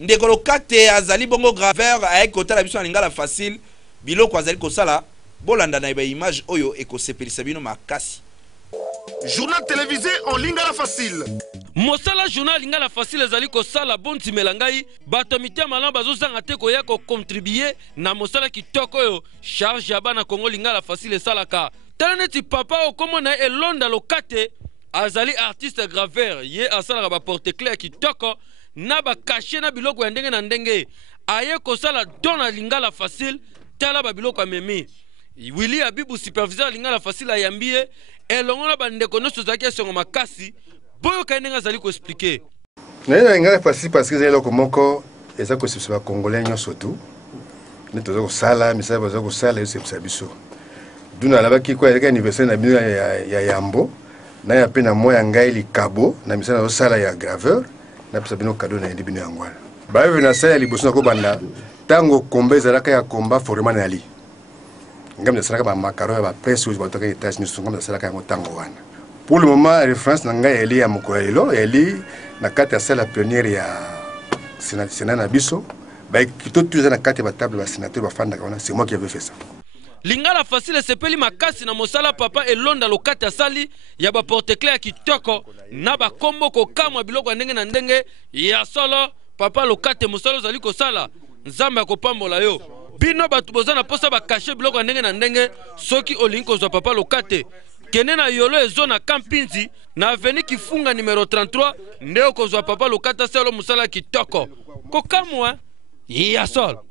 ndeko lokate azali bongo graveur aye kotala biso na lingala facile biloko azali kosala bolanda na ba image oyo ekosepelisa bino makasi. Journal télévisé en lingala facile. Mosala journal lingala facile ezali kosala bonti melangai bato mitia malamba bazozanga te koya ko contribuer na mosala kitoko oyo charge ya bana Kongo lingala facile salaka. Tala neti papa okomona elonda lokate azali artiste graveur ye asala ba porte clé kitoko na ba caché na biloko ya ndenge na ndenge aye kosala dona lingala facile tala ba biloko amemi. Willy Abibu superviseur lingala facile ayambie elongona bandeko noso zaki songo makasi boyo kainenga zali ko expliquer. Na lingala facile parce que c'est eloko moko eza ko sipisa ba congolais nyonso tout. Ne tozo ko sala misala bazo ko sala yosepisa biso. Duna labaki ko eleka anniversaire na bino ya Yambo na ya pena moya ngai likabo na misala sala ya graveur na pesa bino cadeau na yendi bino yangwana. Ba vena sala liboso na ko banda tango komba ezalaka ya komba format na ali. Ngam de salaka ba makaro ya ba presse ou ba toka états Unis ngam de salaka ya motango wana. Pour le moment référence na ngai eli ya mokoelo eli na kati ya sala pionnière ya sénat na biso ba kito tuza na kati ba table ba sénateur ba fanda kana c'est moi qui avais fait ça. Lingala facile sepeli makasi na mosala papa elonda lokati asali ya ba porte clé kitoko na ba kombo ko kamwa biloko ndenge na ndenge ya solo papa lokate mosala zali ko sala nzamba ko pambola yo bino batu bozana posa ba cacher biloko ndenge na ndenge soki olinko zo papa lokate kene na yolo ezona kampinzi na avenue Kifunga numéro 33 ndeo ko zo papa lokata selo mosala kitoko ko kamwa ya solo.